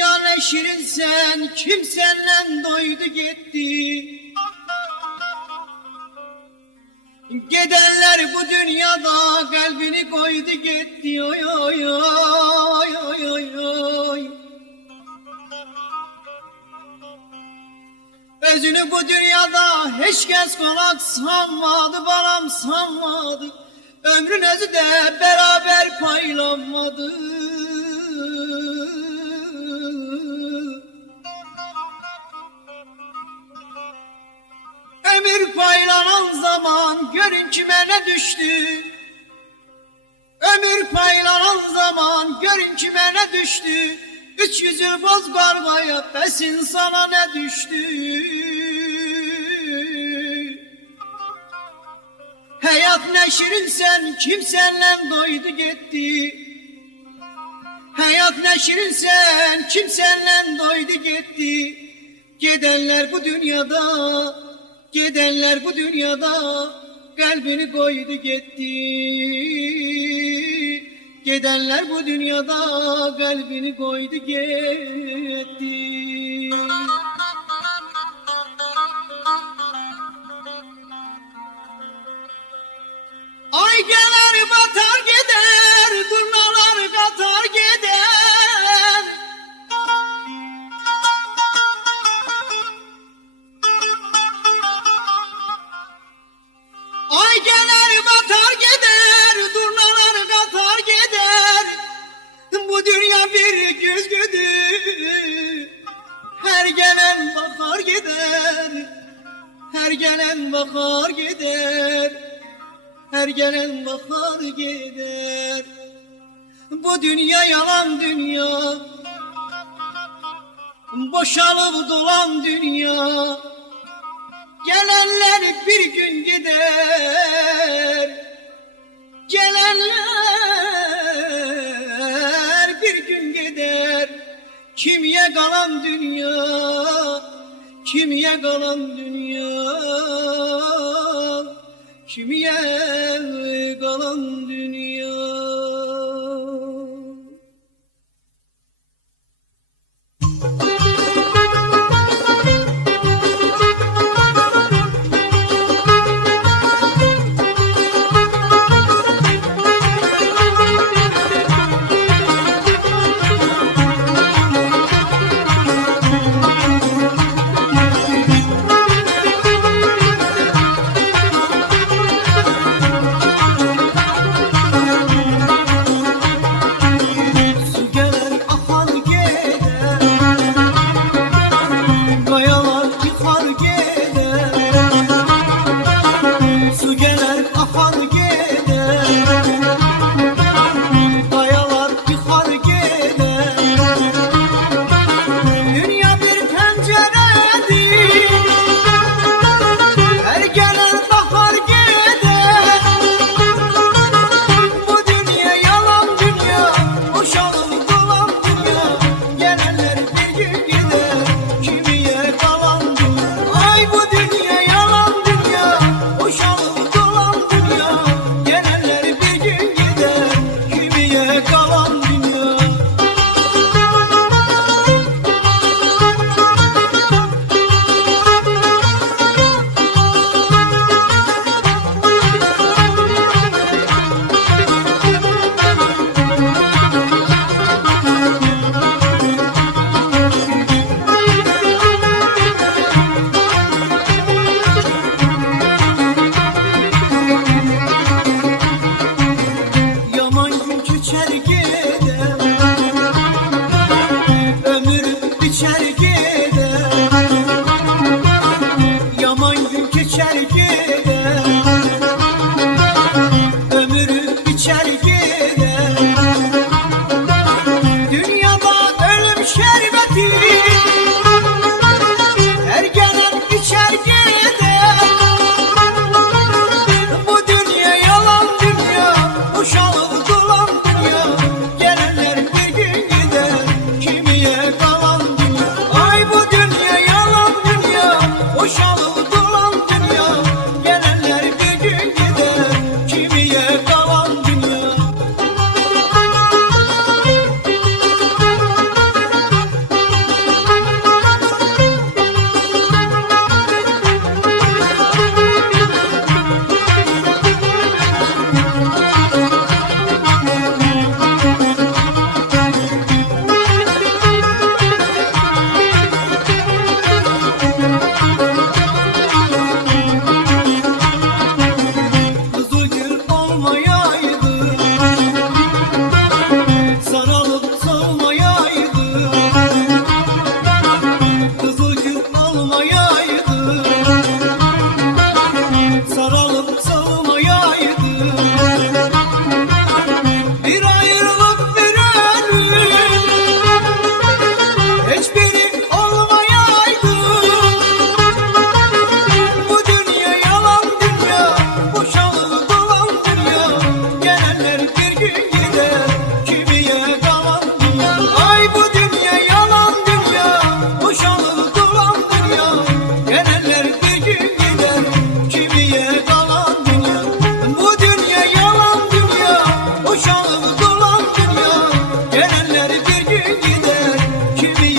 dünya ne şirin sen, kim seninle doydu gitti. Gidenler bu dünyada kalbini koydu gitti. Oy oy oy oy oy oy. Özünü bu dünyada hiç kez konak sanmadı, balam sanmadı. Ömrün özü de beraber paylanmadı. Ömür paylanan zaman görün kime ne düştü. Ömür paylanan zaman görün kime ne düştü. 300 yıl boz kargaya besin sana ne düştü. Hayat ne şirin sen, kim seninle doydu gitti. Hayat ne şirin sen, kim seninle doydu gitti. Gidenler bu dünyada, gidenler bu dünyada kalbini koydu gitti. Gidenler bu dünyada kalbini koydu gitti. Ay gelir batar gider, turnalar katar gider. Ay gelir batar gider, turnalar katar gider. Bu dünya bir güzgüdür, her gelen bakar gider. Her gelen bakar gider. Her gelen bakar gider. Bu dünya yalan dünya, boşalıp dolan dünya. Gelenler bir gün gider. Gelenler bir gün gider. Kimiye kalan dünya, kimiye kalan dünya, kimiye kalan dünya.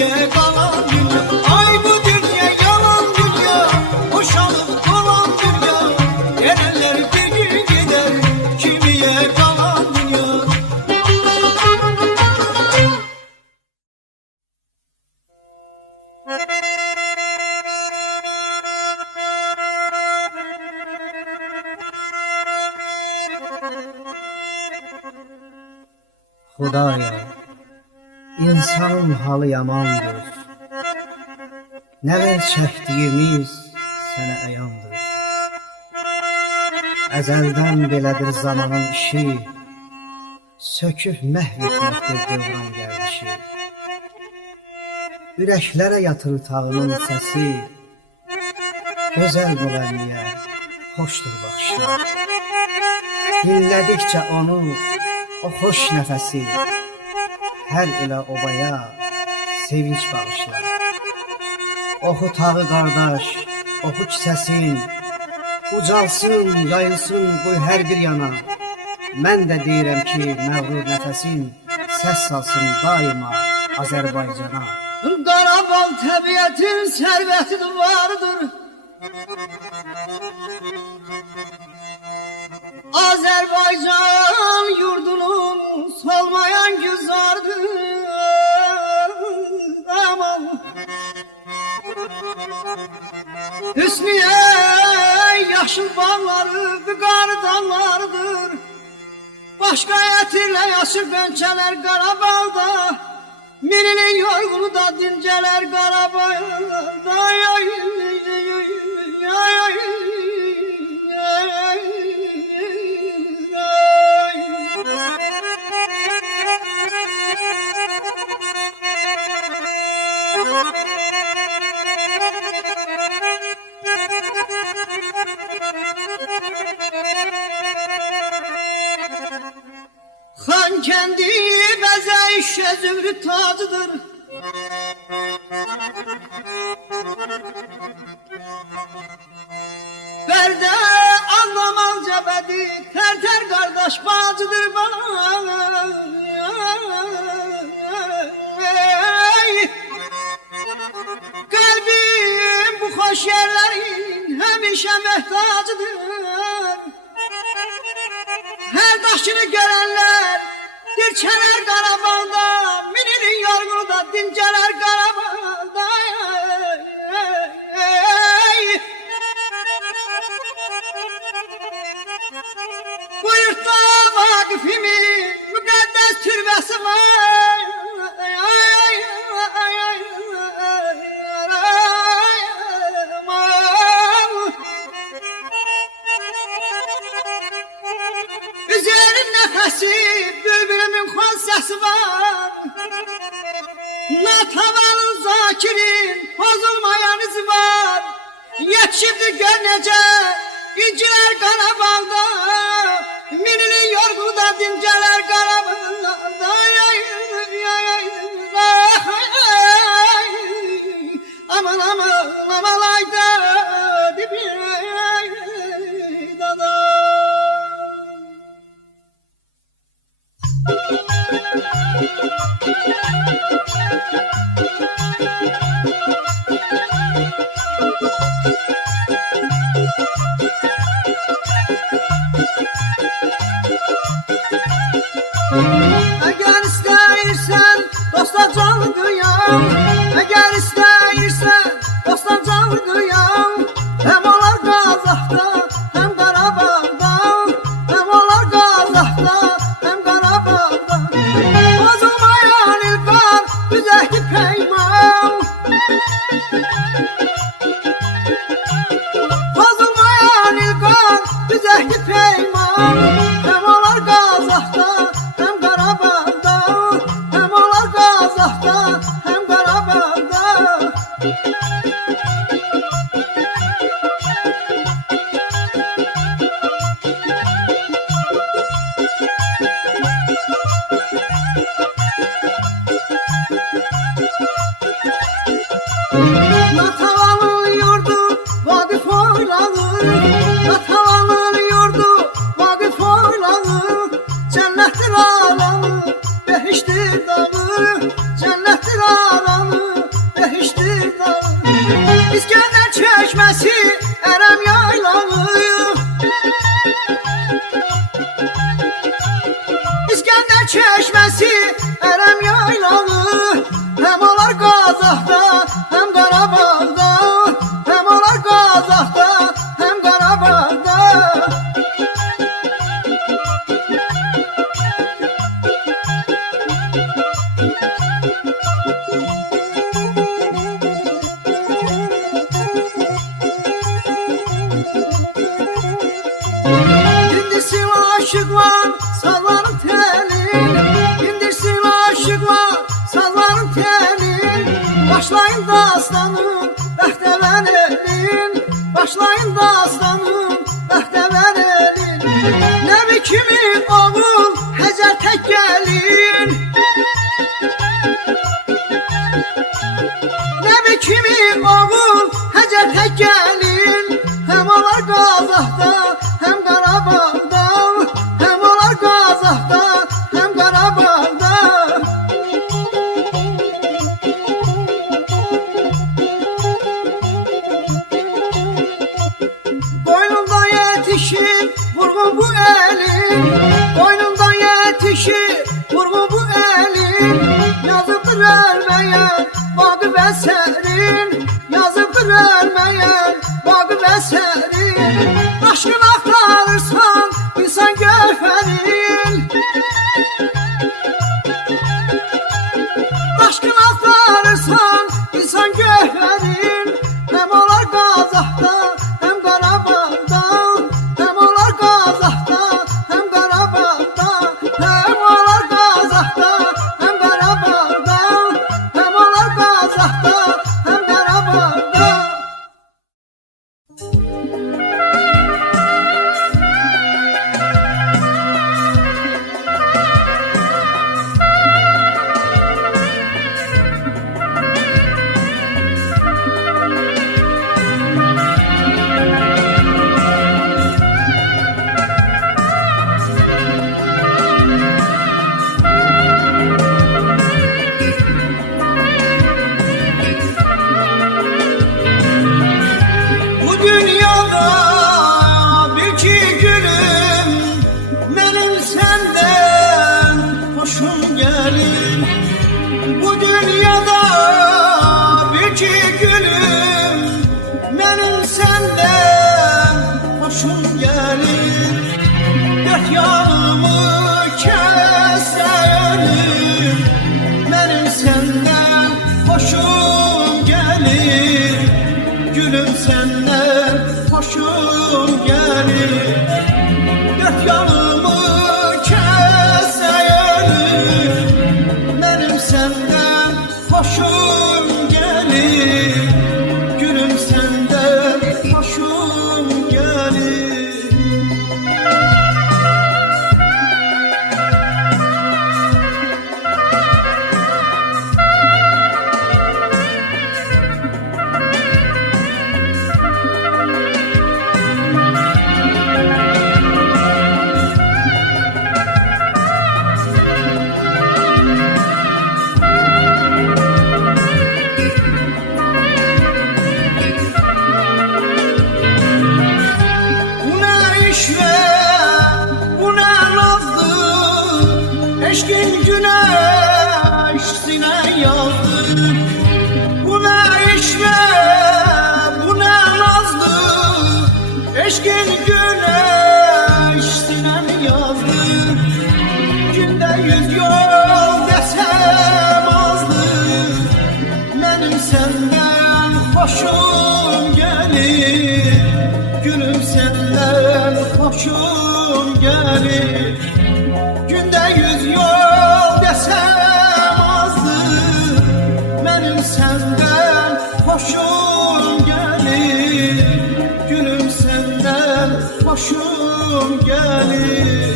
kimiye kalan dünya. Ay bu dünya yalan dünya, boşalıp dolan dünya. Gelenler bir gün gider, kimiye kalan dünya. Xudaya, insanın halı yamandır. Nələr çəkdiyimiz sənə əyandır. Əzəldən belədir zamanın işi, söküb məhv etməkdir dövran gəldişi. Ürəklərə yatır tağının səsi, gözəl müğənniyə xoşdur baxışlar. Dinlədikcə onu, o xoş nəfəsi, hər ilə obaya sevinç bağışlar. Oxu tağı qardaş, oxu kisəsin, ucalsın, yayılsın qoy hər bir yana. Mən də deyirəm ki, məğrur nəfəsin səs salsın daima Azərbaycana. Qarabağ təbiətin sərvəti vardır. Azərbaycan yurdunun solmayan güzardır. Aman Hüsniye yaşıl bağlarıdır, qarı dallardır. Başqa ətirlə yaşır qönçələr Qarabağda. Mininin yorğunu da dincələr Qarabağda. Xankəndi bəzəyi şezüvrü tacıdır. Bərdə anlamal cəbədi, tər-tər qardaş bacıdır Qəlbim bu xoş yerlərin həmişə məhtacıdır. Hər daşını görənlər dirçələr Qarabağda, mininin yorğunu da dincələr Qarabağda. Bu yurtda Vaqifimin müqəddəs türbəsi var. Üzerin nəfəsi, bülbülümün xon səsi var. Natavanın, Zakirin pozulmayan izi var. Yetişibdir gör necə incilər Qarabağda. Mininin yorğunu da dincələr Qarabağda. Aman aman aman ayda dibi dada. Əgər istəyirsən dosta canlı qıyam, əgər istəyirsən dosta canlı qıyam, həm olar Qazaxda, həm Qarabağda, həm olar Qazaxda, həm Qarabağda. Pozulmayan ilqar, üzəkli peyman, pozulmayan ilqar, üzəkli peyman, həm olar Qazaxda, həm Qarabağda, həm olar Qazaxda, həm Qarabağda. Natavanın yurdu Vaqif oylanır, Natavanın yurdu Vaqif oylanır. Cənnətdir alanı, behiştir dağı, cənnətdir alanı, İskender çeşmesi Erem yaylağı, İskender çeşmesi Erem yaylağı. Hem olar Qazaxda hem Qarabağda, hem olar Qazaxda hem Qarabağda. İndisi aşık var sallanın telin, İndisi aşık var sallanın telin. Başlayın dastanın bəxtəvər elin, başlayın dastanın bəxtəvər elin. Nəbi kimi oğul Həcər tək gəlin, Nəbi kimi oğul Həcər tək gəlin. Hem olar Qazaxda hem Qarabağda, hem olar Qazaxda hem Qarabağda. Boynunda yetişir vurğun bu elin, boynunda yetişir vurğun bu elin. Yazıqdır ölməyən Vaqif əsərin, yazıqdır ölməyən Vaqif əsərin. Aşkın axtarırsan insan gövhərin, aşkın axtarırsan insan gövhərin. Hem olar Qazaxda hem Qarabağda, hem olar Qazaxda hem Qarabağda, hem olar Qazaxda hem Qarabağda, hem olar Qazaxda hem Qarabağda. Bu dünyada bir ki gülüm, benim senden hoşum gelir. Bu dünyada bir ki gülüm, benim senden hoşum gelir. Dört yanımı kesse ölüm, benim senden hoşum gelir. Gülüm senden hoşum gelir. Dört yanımı kesse ölüm, benim senden hoşum gelir. Gülüm senden hoşum gelir. Bu ne iş ve bu ne nazlı, eşkin güneşsine yazdı. Bu ne iş ve bu ne nazlı, eşkin güneşsine yazdı. Günde 100 yol desem azdı, benim senden hoşum gelir. Gülüm senden hoşum gelir. Günde 100 yol desem azdı, benim senden hoşum gelir. Gülüm senden hoşum gelir.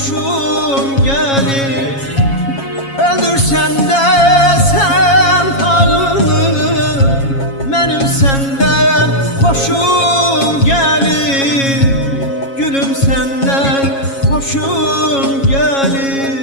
hoşum gelir. Ölürsen de sen halını, benim senden hoşum gelir. Gülüm senden hoşum gelir.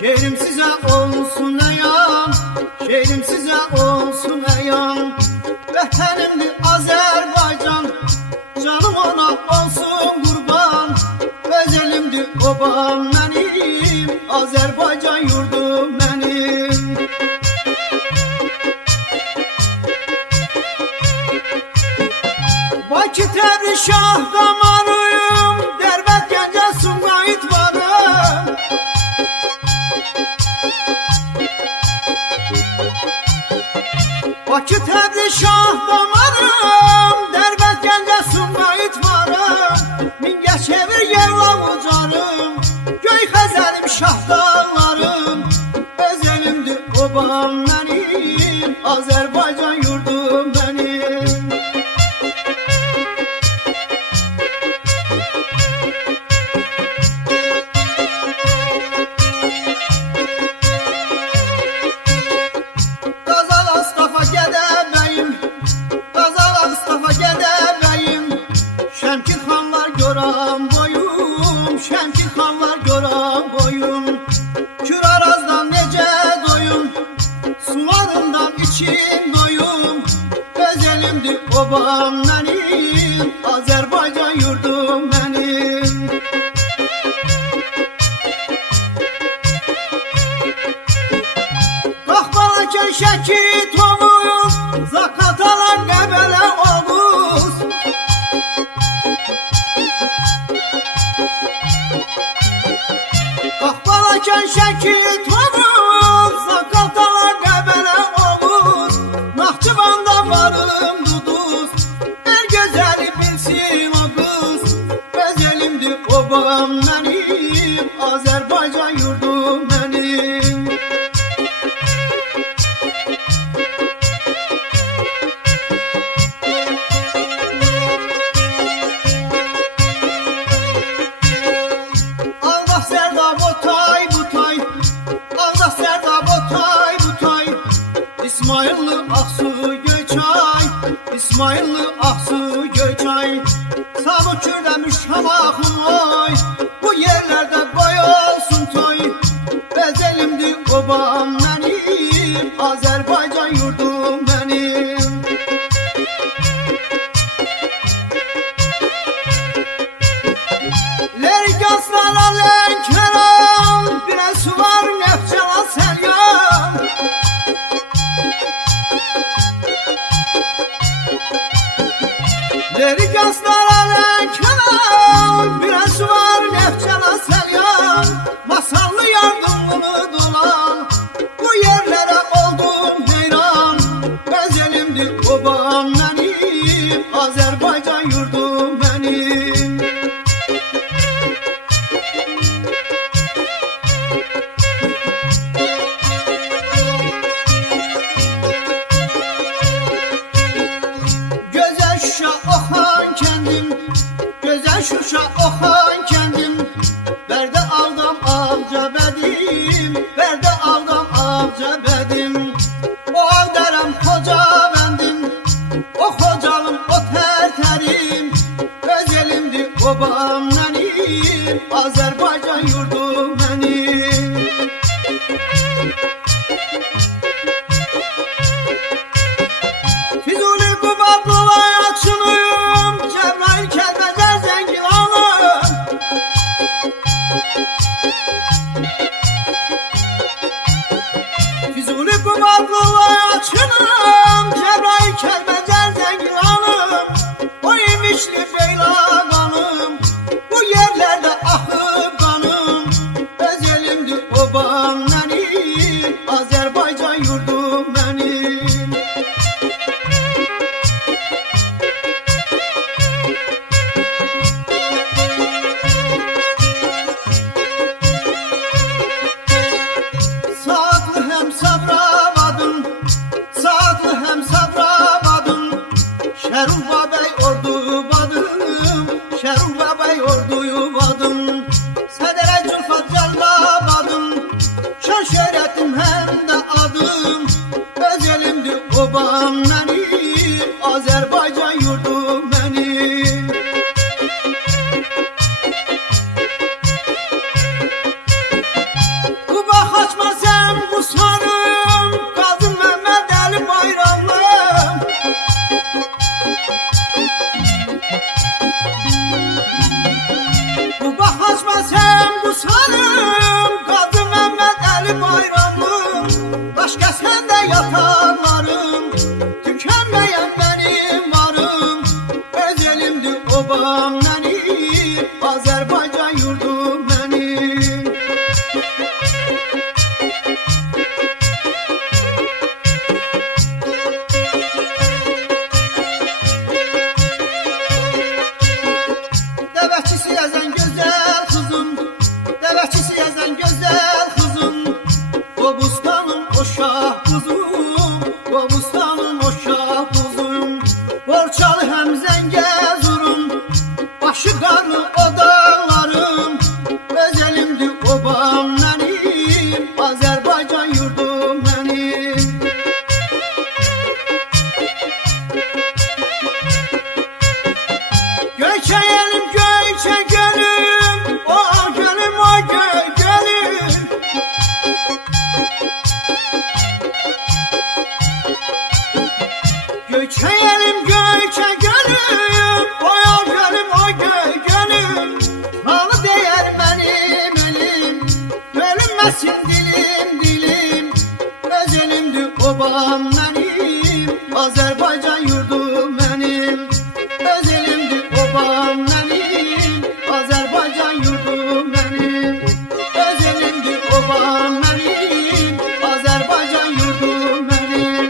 Şehrim size olsun ayam, şehrim size olsun ayam. Vətənimdir Azərbaycan, canım ona olsun qurban. Öz elimdir obam mənim, Azərbaycan yurdum mənim. Bakı, Təbriz, Şah damarım, Dərbənd, Gəncə, Sumqayıt varım. Bakı, Təbriz, Şah damarım, Dərbənd, Gəncə, Sumqayıt varım. Mingəçevir, Yevlax ucarım, Göy Xəzərim, Şah dağlarım. Öz elimdir obam mənim, Azərbaycan yurdum mənim. Şəmkir xanlar görəm boyum, Şəmkir xanlar görəm boyum. Kür Arazdan necə doyum, sularından için doyum. Öz elimdir obam mənim, Azərbaycan yurdum mənim. Qaxbalakan, Şəki, Tovuz, Zaqatala, Qəbələ, Oğuz. Qaxbalakan, Şəki, Tovuz, Zaqatala, Qəbələ, Oğuz. Naxçıvanda varım Duduz, bir gözəli bilsin o qız. Öz elimdir obam mənim, Azərbaycan yurdum mənim. Allah Sərdab o tay bu tay, Allah Sərdab o tay bu tay. İsmayıllı Ağsu Göyçay, İsmayıllı Ağsu Göyçay. Sabı kürdəmiş hamaxım oy, bu yerlərdə qoy olsun toy. Öz elimdir obam mənim, Azərbaycan yurdum mənim. Lergaslara Lənkəran, biraz su var Nəfçala Səlyan. Lergaslara Lənkəran, biraz su var Nəfçala Səlyan. Masallı yardımını dolan, bu yerlərə oldum heyran. Öz elimdir obam mənim, Azərbaycan yurdum mənim. Gözəl Şuşa, Oxan kəndim, gözəl Şuşa, Oxan kəndim. Bərdə aldım Ağcabədim, Bərdə aldım Ağcabədim. O Ağdərəm Xocavəndim, o Xocalım, o Tərtərim. Öz elimdir obam mənim, Azərbaycan yurdum mənim. Füzuli, Quba, Qulay, Açılıyım, Cəbrayıl, Kəlbəcər, Zəngilanım. Füzuli, Quba, Qulay, Açılıyım, Cəbrayıl, Kəlbəcər, Zəngilanım. obam mənim, Azərbaycan yurdum mənim. Saatlı həm sabravadım, saatlı həm sabravadım, Şəruf bəy orduvadım, Şəruf bəy orduvadım. Sədərə cülfat cəllavadım, şan şöhrətim həm də adım, öz elimdir obam mənim, Azərbaycan yurdum mənim. Quba Xaçma sən bu sanım, Qazım Məhəmməd Əli Bayramlı. Quba Xaçma sən bu sanım, Qazım Məhəmməd Əli Bayramlı. Başqa səndə yatarlarım, tükənməyən mənim varım, öz elimdir obam mənim, Azərbaycan yurdum mənim. Dəvəkçisi yazan gözəl kızım, dəvəkçisi yazan gözəl kızım, o bustanım o şah kuzum, o bustanım o şah kuzum. Borçalı həm Zəngəzurum, başı qarlı o dağlarım, öz elimdir obam mənim, Azərbaycan yurdum mənim. Göyçə elim, göyçə gölüm, o gölüm, o gölüm. Göyçə elim, göyçə gölüm, o gölüm, o gölüm. Nalı deyər mənim elim, bölünməsin dilim, dilim. Öz elimdir obam mənim, Azərbaycan yurdum mənim. Öz elimdir obam mənim, Azərbaycan yurdum mənim. Öz elimdir obam mənim, Azərbaycan yurdum mənim.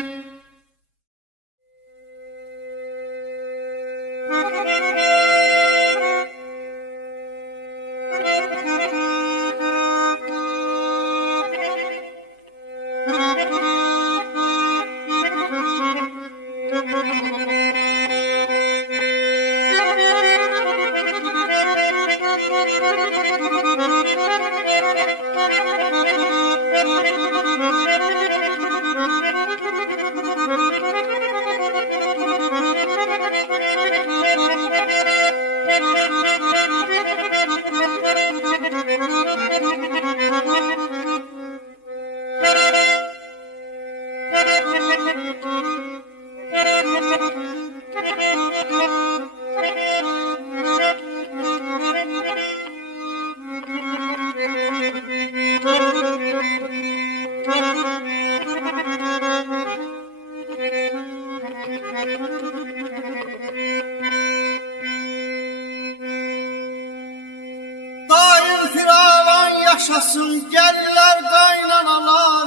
Daim firavan yaşasın, gəlirlər qaynanalar.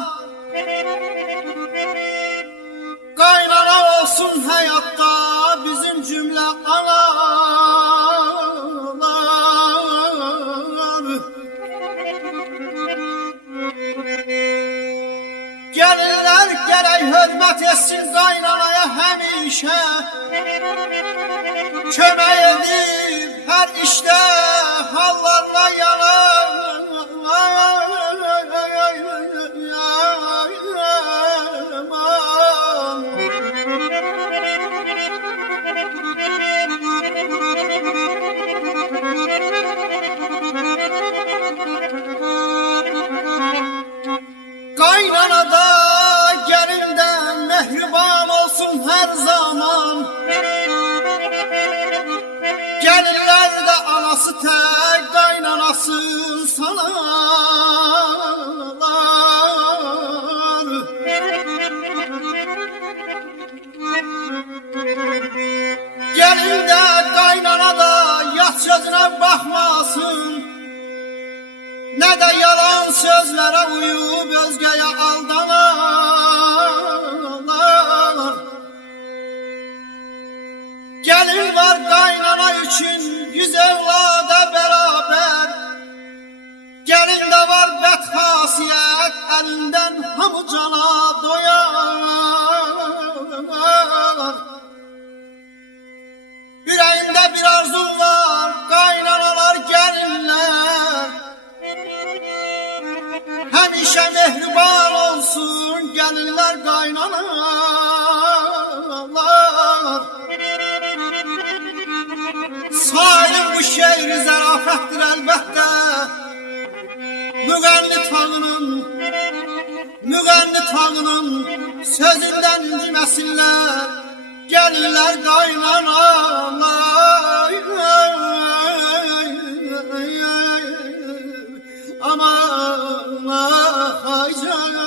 Qaynana olsun həyatda bizim cümlə analar. Gəlirlər gərək hörmət etsin qaynanaya həmişə, kömək edib hər işdə hallarla yanar. Qaynanada gəlindən mehriban olsun hər zaman. Gəlirlər də anası tək, qaynanası sanalar. Gəlin də qaynana da yat sözünə baxmasın. ne de yalan sözlere uyup özgeye aldanarlar. Gelin var kaynana için yüz evlada beraber, gelin de var bedhasiyet, elinden hamı cana doyar. Yüreğimde bir arzum var, kaynanalar gelinler, hemişe mehriban olsun gelinler kaynanalar. Salim bu şehri zarafettir elbette, müğenni tağının sözünden incimesinler gelinler kaynanalar. Aman ah canım.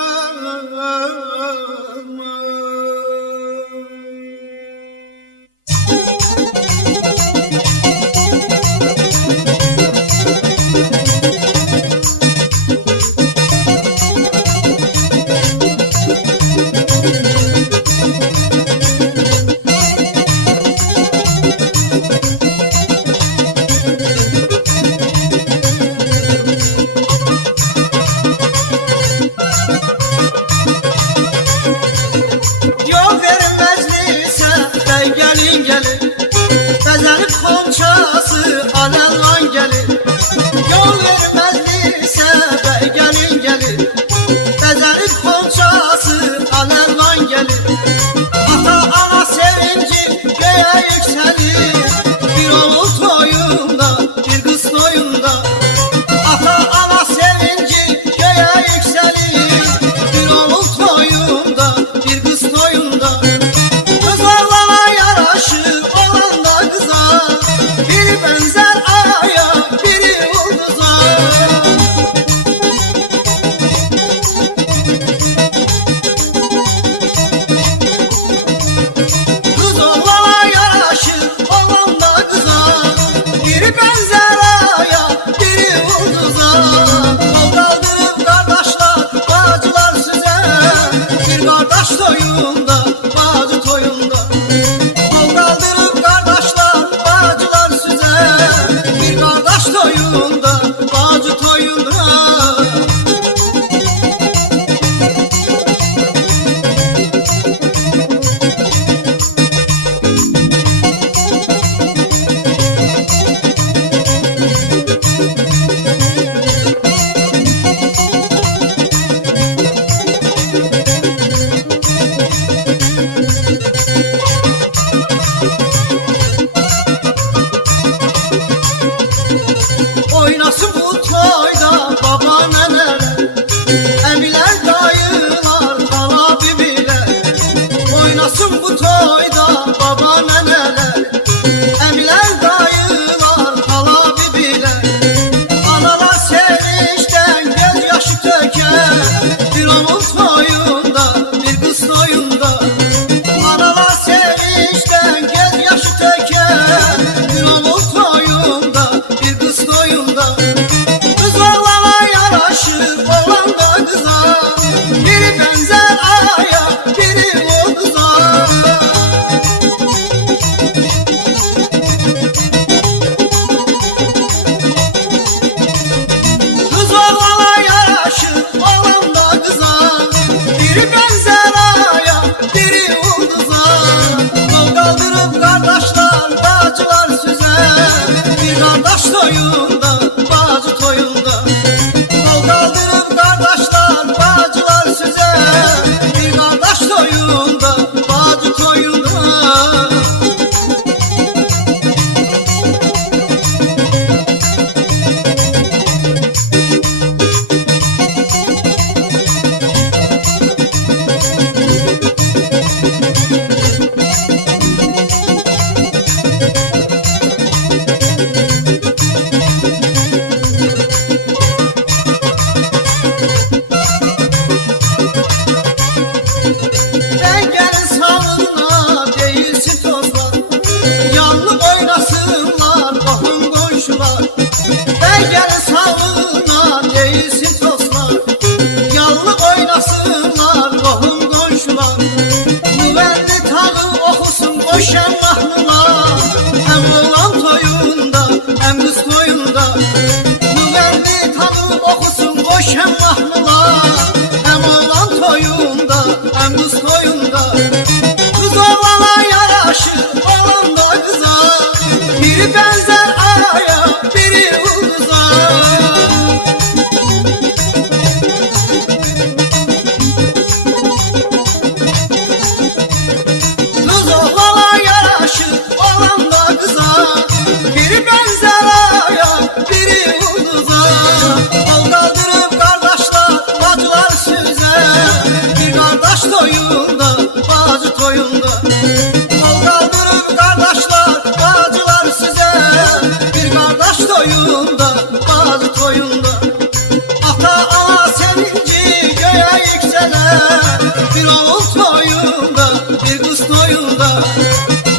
Bir oğul toyunda, bir kız toyunda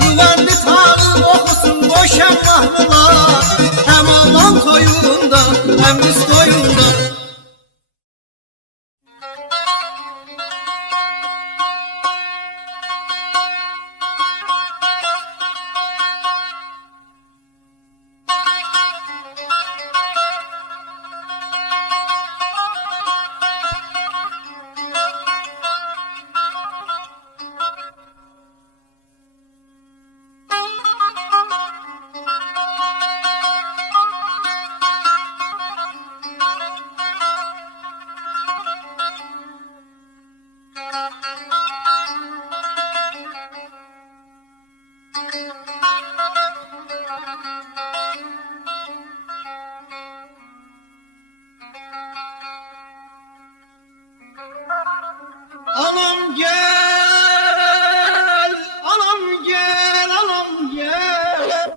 Yuvarlı tağı okusun boşan mahnılar Hem oğlan toyunda, hem kız toyunda Anam gel, anam gel, anam gel.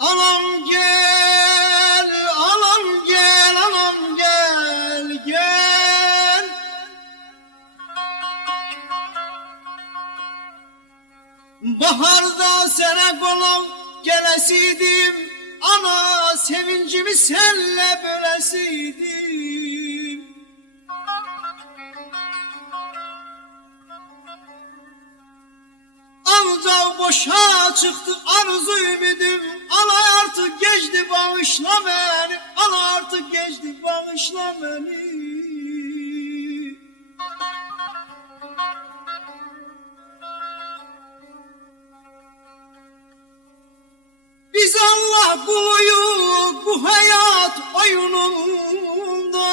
Anam gel, anam gel, anam gel, gel. Baharda sene konav gelesiydim. Ana sevincimi senle bölesiydim. Ancak boşa çıktı arzu ümidim. Ana artık geçti bağışla beni. Ana artık geçti bağışla beni. Biz Allah kuluyuk bu hayat oyununda.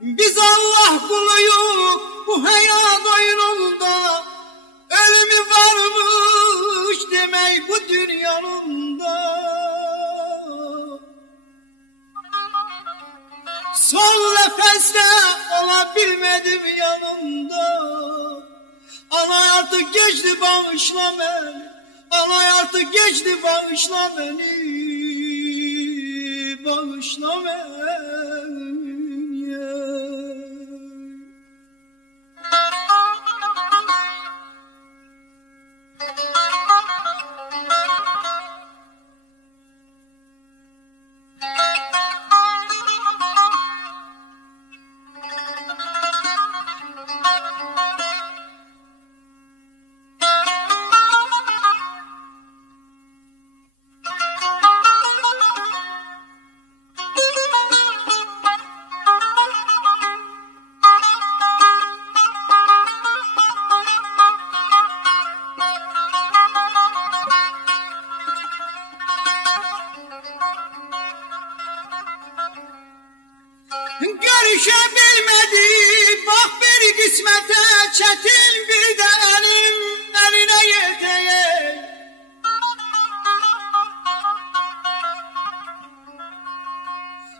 Biz Allah kuluyuk bu hayat oyununda. Ölümü varmış demek bu dünyanında. Son nefeste olabilmedim yanında. Ana artık geçti bağışla beni. Ana artık geçti bağışla beni. Bağışla beni. Görüşebilmedik bak bir kısmete çetin bir de eline yeteyim.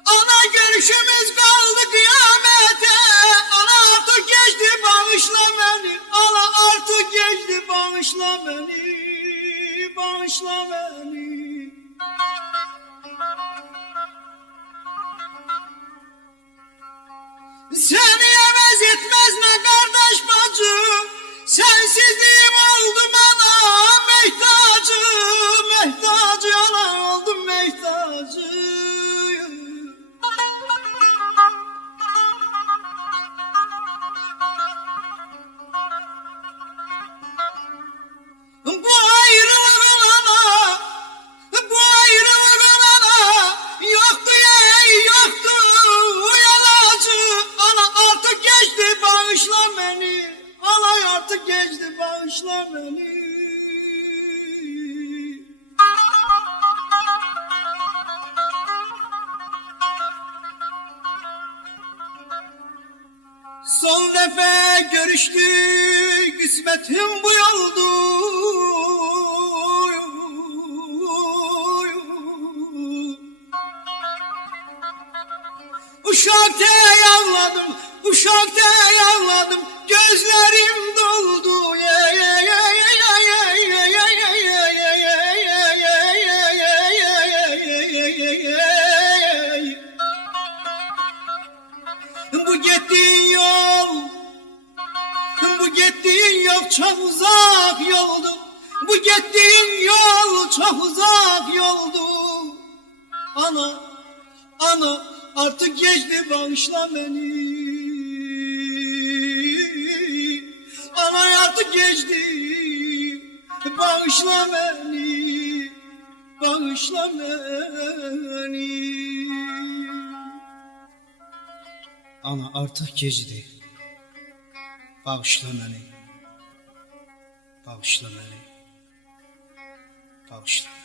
Ana görüşümüz kaldı kıyamete. Ana artık geçti bağışla beni. Ana artık geçti bağışla beni. Bağışla beni. Seni yemez etmez ne kardeş bacı. Sensizliğim oldu bana mehtacı. Mehtacı ana oldum mehtacı. Bu ayrılığın ana, bu ayrılığın ana yoktu ey yoktu uyalacı. Ana artık geçti bağışla beni. Ana artık geçti bağışla beni. Son defa görüştük kısmetim bu yoldu. Uşakta yağladım, uşakta yağladım, gözlerim doldu. yol çok uzak yoldu. Ana artık geçti, bağışla beni. Ana artık geçti, bağışla beni, bağışla beni. Ana artık geçti, bağışla beni, bağışla beni, bağışla beni.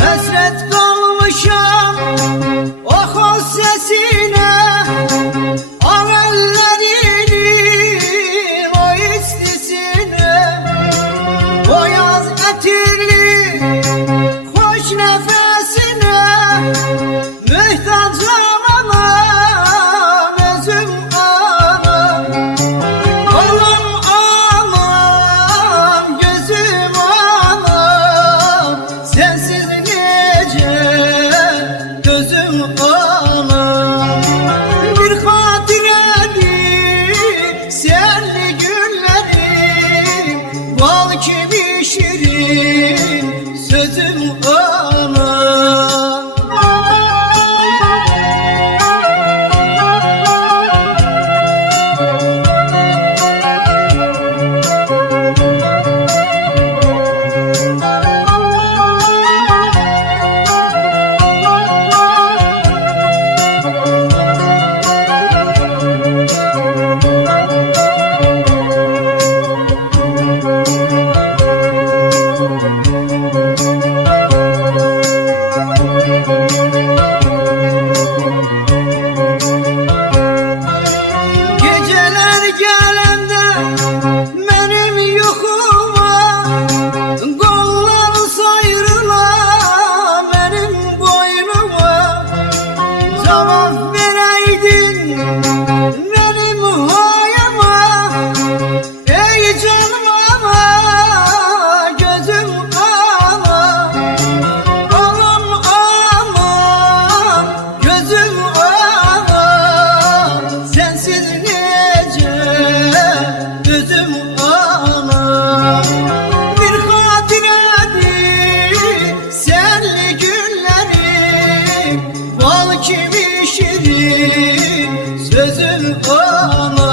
Hasret kalmışam o sesine, o ellerinin o istisine, o yaz etirli hoş nefesine. Mühtacam anam, özüm anam, oğlum anam, gözüm anam, sensiz gözüm anam. Bir hatiredir senli günlerim, bal gibi şirin sözüm anam. Geceler gelende benim yokuma, kollar sayrıla benim boynuma. Cevap vereydin benim hayama, ey canım ana, gözüm ana, anam anam, gözüm ana, sensiz gözüm anam. Bir hatiredir senli günlerim, bal gibi şirin sözüm anam.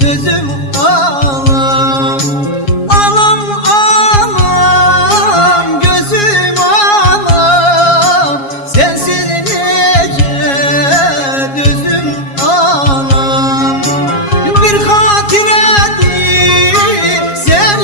sözüm ağlam. Ağlam ağlam gözüm ağlam, sensiz nece gözüm ağlam. Bir hatiredir sen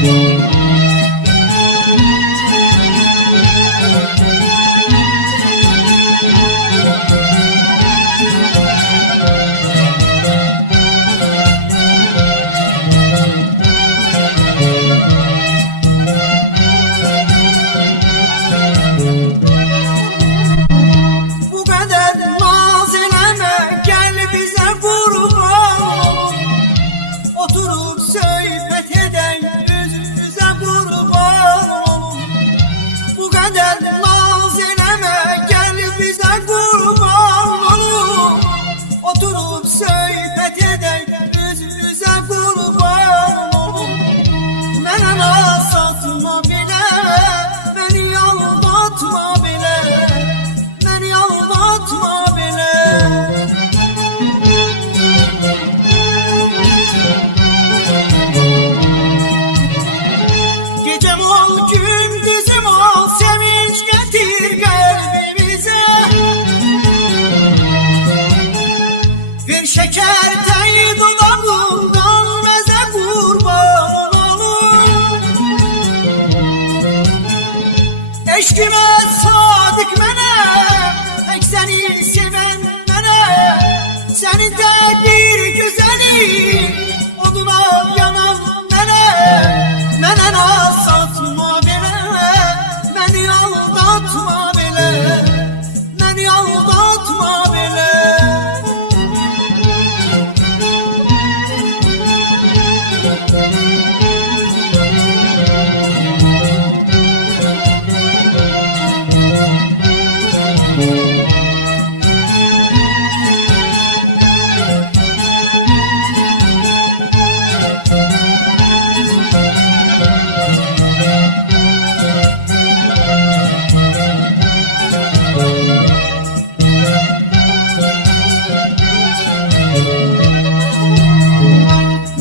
Bu kadar naz eleme, gel bize kurban olun. Oturup söhbet eden yüzümüze kurban olun. Bu kadar naz eleme, gel bize kurban olun. Oturup söhbet eden yüzümüze kurban olun. Ben ana satma bile, beni aldatma bile, beni aldatma bile. Gecem ol, gündüzüm ol, sevinç getir kalbimize. Bir şeker tayı dudağından meze kurban olur. Eşkime sadık mene, tek seni seven mene. Seni de bir güzeli, oduna yanan mene. Mene satma bile, beni aldatma bile, beni aldatma bile.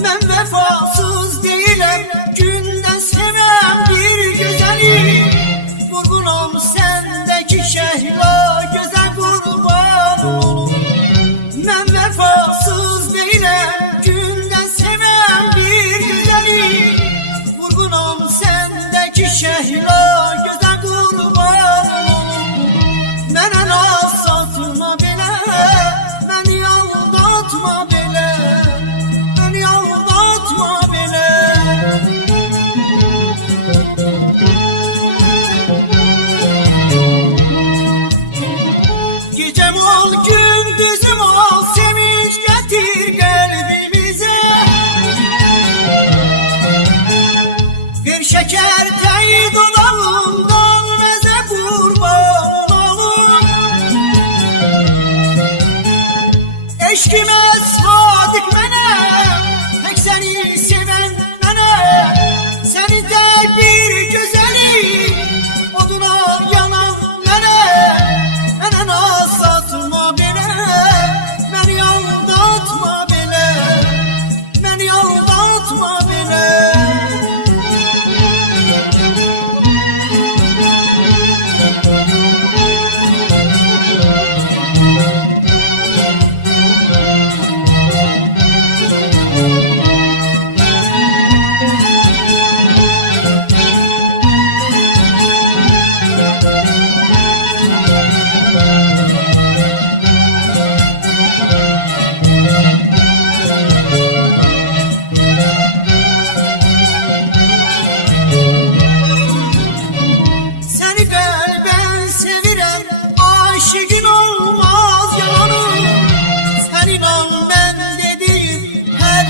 Ben vefasız değilim, günden sevmem bir güzeli. Vurgunum sendeki şehla, göze kurban olun. Ben vefasız değilim, günden sevmem bir güzeli. Vurgunum sendeki şehla, göze kurban olun. Ben ana satma bile, beni aldatma bile, beni aldatma bile. Gecem ol, gündüzüm ol, sevinç getir kalbimize. Bir şeker tayı dudağından meze kurban olur. Eşkime sadık mene, tek seni seven mene. Seni de bir güzeli, oduna yanan mene. Mene satma bile, beni aldatma bile, beni aldatma bile. Seni kalben seviren aşıkın olmaz yalanı. Senin an ben dediğim her